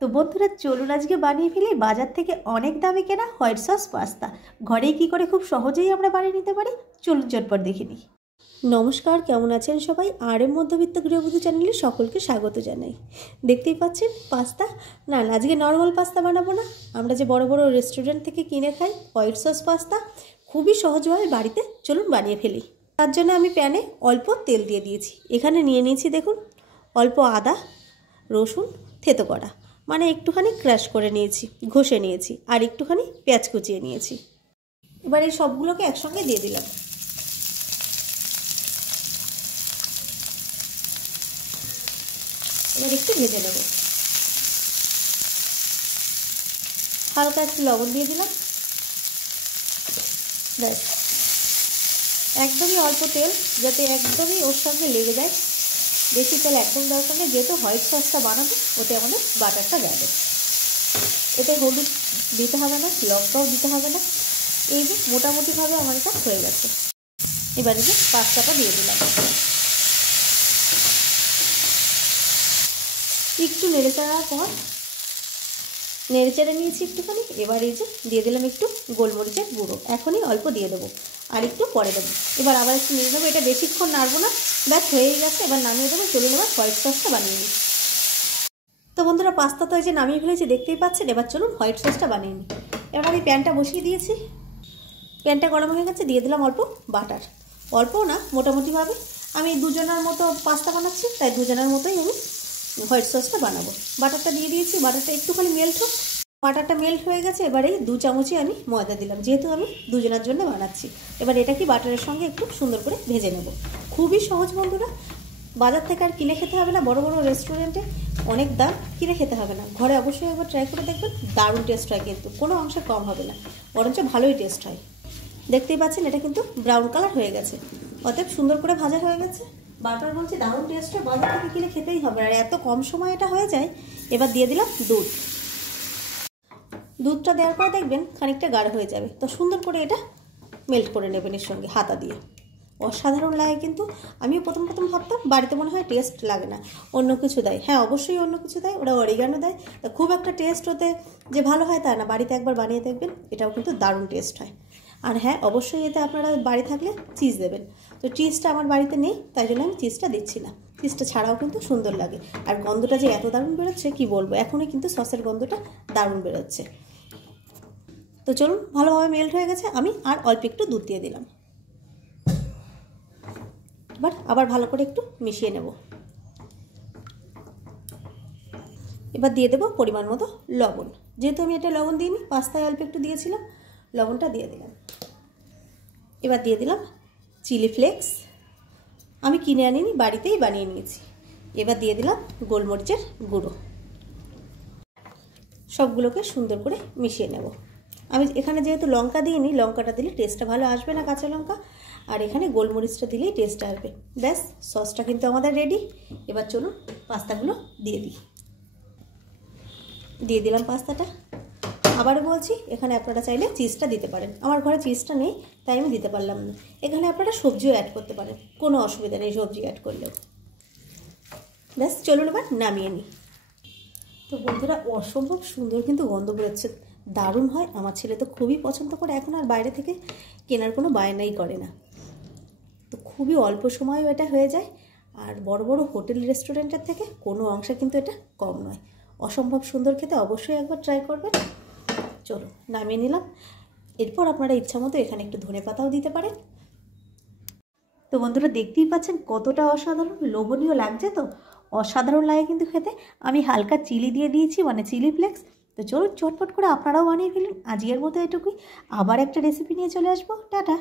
তো বন্ধুরা চলুন আজকে বানিয়ে ফেলি বাজার থেকে অনেক দামে কেনা হোয়াইট সস পাস্তা। ঘরেই কী করে খুব সহজেই আমরা বানিয়ে নিতে পারি, চলুন চটপট দেখে নিই। নমস্কার, কেমন আছেন সবাই? আর এম মধ্যবিত্ত গৃহবধূ চ্যানেলে সকলকে স্বাগত জানাই। দেখতেই পাচ্ছেন পাস্তা। না আজকে নর্মাল পাস্তা বানাবো না, আমরা যে বড় বড় রেস্টুরেন্ট থেকে কিনে খাই হোয়াইট সস পাস্তা, খুবই সহজভাবে বাড়িতে চলুন বানিয়ে ফেলি। তার জন্য আমি প্যানে অল্প তেল দিয়ে দিয়েছি। এখানে নিয়ে নিয়েছি দেখুন অল্প আদা রসুন থেতো করা, মানে একটুখানি ক্রাশ করে নিয়েছি, ঘষে নিয়েছি, আর একটুখানি পেঁয়াজ কুচিয়ে নিয়েছি। এবার এই সবগুলোকে একসঙ্গে দিয়ে দিলাম। এবার একটু ভেজে নেব। হালকা একটু লবণ দিয়ে দিলাম। ব্যাস, একদমই অল্প তেল, যাতে একদমই ওর সঙ্গে লেগে যায়। বেশি তেল একদম দরকার নেই, যেহেতু হোয়াইট সসটা বানাবো ওতে আমাদের বাটারটা যাবে। এতে হলুদ দিতে হবে না, লঙ্কাও দিতে হবে না। এই যে মোটামুটিভাবে আমার এটা হয়ে গেছে। এবারে যে পাস্তাটা দিয়ে দিলাম, একটু নেড়ে চাড়ার পর নেড়ে চেড়ে নিয়েছি একটুখানি। এবার এই যে দিয়ে দিলাম একটু গোলমরিচের গুঁড়ো, এখনই অল্প দিয়ে দেবো, আর একটু পরে দেবো। এবার আবার একটু নেড়ে দেবো, এটা বেশিক্ষণ নাড়বো না, ব্যাস হয়েই গেছে। এবার নামিয়ে দেবো। চলুন এবার হোয়াইট সসটা বানিয়ে নিই। তো বন্ধুরা পাস্তা তো এই যে নামিয়ে ফেলেছি, দেখতেই পাচ্ছেন। এবার চলুন হোয়াইট সসটা বানিয়ে নিই। এবার আমি প্যানটা বসিয়ে দিয়েছি, প্যানটা গরম হয়ে গেছে। দিয়ে দিলাম অল্প বাটার, অল্প না মোটামুটিভাবে। আমি দুজনের মতো পাস্তা বানাচ্ছি, তাই দুজনের মতোই আমি হোয়াইট সসটা বানাবো। বাটারটা দিয়ে দিয়েছি, বাটারটা একটুখানি মেল্ট হোক। বাটারটা মেল্ট হয়ে গেছে। এবারে 2 চামচই আমি ময়দা দিলাম, যেহেতু আমি দুজনের জন্য বানাচ্ছি। এবার এটা কি বাটারের সঙ্গে একটু সুন্দর করে ভেজে নেব। খুবই সহজ বন্ধুরা, বাজার থেকে আর কিনে খেতে হবে না। বড় বড় রেস্টুরেন্টে অনেক দাম, কিনে খেতে হবে না। ঘরে অবশ্যই একবার ট্রাই করে দেখবেন, দারুণ টেস্ট হয়, কিন্তু কোনো অংশে কম হবে না, বরঞ্চ ভালোই টেস্ট হয়। দেখতেই পাচ্ছেন এটা কিন্তু ব্রাউন কালার হয়ে গেছে, অতএব সুন্দর করে ভাজা হয়ে গেছে। বাটার বলছি দারুণ টেস্ট হয়, বাজার থেকে কিনে খেতেই হবে, আর এত কম সময় এটা হয়ে যায়। এবার দিয়ে দিলাম দুধটা দেওয়ার পর দেখবেন খানিকটা গাঢ় হয়ে যাবে, তো সুন্দর করে এটা মেল্ট করে নেবেন এর সঙ্গে হাতা দিয়ে। অসাধারণ লাগে কিন্তু। আমিও প্রথম ভাবতাম বাড়িতে মনে হয় টেস্ট লাগে না, অন্য কিছু দেয়। হ্যাঁ অবশ্যই অন্য কিছু দেয়, ওরা অরিগানো দেয়, তা খুব একটা টেস্ট হতে যে ভালো হয় তা না। বাড়িতে একবার বানিয়ে দেখবেন, এটাও কিন্তু দারুণ টেস্ট হয়। আর হ্যাঁ অবশ্যই এতে আপনারা বাড়ি থাকলে চিজ দেবেন। তো চিজটা আমার বাড়িতে নেই, তাই জন্য আমি চিজটা দিচ্ছি না। চিজটা ছাড়াও কিন্তু সুন্দর লাগে, আর গন্ধটা যে এত দারুণ বেরোচ্ছে কি বলবো। এখনই কিন্তু সসের গন্ধটা দারুণ বেরোচ্ছে। তো চলুন, ভালোভাবে মেল্ট হয়ে গেছে। আমি আর অল্প একটু দুধ দিয়ে দিলাম। এবার আবার ভালো করে একটু মিশিয়ে নেব। এবার দিয়ে দেবো পরিমাণ মতো লবণ, যেহেতু আমি এটা লবণ দিইনি, পাস্তায় অল্প একটু দিয়েছিলাম, লবণটা দিয়ে দিলাম। এবার দিয়ে দিলাম চিলি ফ্লেক্স, আমি কিনে আনিনি, বাড়িতেই বানিয়ে নিয়েছি। এবার দিয়ে দিলাম গোলমরিচের গুঁড়ো। সবগুলোকে সুন্দর করে মিশিয়ে নেব। আমি এখানে যেহেতু লঙ্কা দিইনি, লঙ্কাটা দিলে টেস্টটা ভালো আসবে না, কাঁচা লঙ্কা, আর এখানে গোলমরিচটা দিলেই টেস্ট আসবে। ব্যাস, সসটা কিন্তু আমাদের রেডি। এবার চলুন পাস্তাগুলো দিয়ে দিলাম পাস্তাটা। আবারও বলছি, এখানে আপনারা চাইলে চিজটা দিতে পারেন। আমার ঘরে চিজটা নেই, তাই আমি দিতে পারলাম না। এখানে আপনারা সবজিও অ্যাড করতে পারেন, কোনো অসুবিধা নেই সবজি অ্যাড করলেও। ব্যাস চলুন এবার নামিয়ে নিই। তো বন্ধুরা অসম্ভব সুন্দর কিন্তু গন্ধ বেরোচ্ছে, দারুণ হয়। আমার ছেলে তো খুবই পছন্দ করে, এখন আর বাইরে থেকে কেনার কোনো বায়নাই করে না। তো খুবই অল্প সময়ও এটা হয়ে যায়, আর বড় বড় হোটেল রেস্টুরেন্টের থেকে কোনো অংশে কিন্তু এটা কম নয়। অসম্ভব সুন্দর খেতে, অবশ্যই একবার ট্রাই করবেন। চলো নামিয়ে নিলাম। এরপর আপনারা ইচ্ছা মতো এখানে একটু ধনেপাতাও দিতে পারেন। তো বন্ধুরা দেখতেই পাচ্ছেন কতটা অসাধারণ, লোভনীয় লাগছে। তো অসাধারণ লাগে কিন্তু খেতে। আমি হালকা চিলি দিয়ে দিয়েছি, মানে চিলি ফ্লেক্স। তো চলুন চটপট করে আপনারাও বানিয়ে ফেলুন। আজকের মতো এটুকুই, আবার একটা রেসিপি নিয়ে চলে আসবো। টাটা।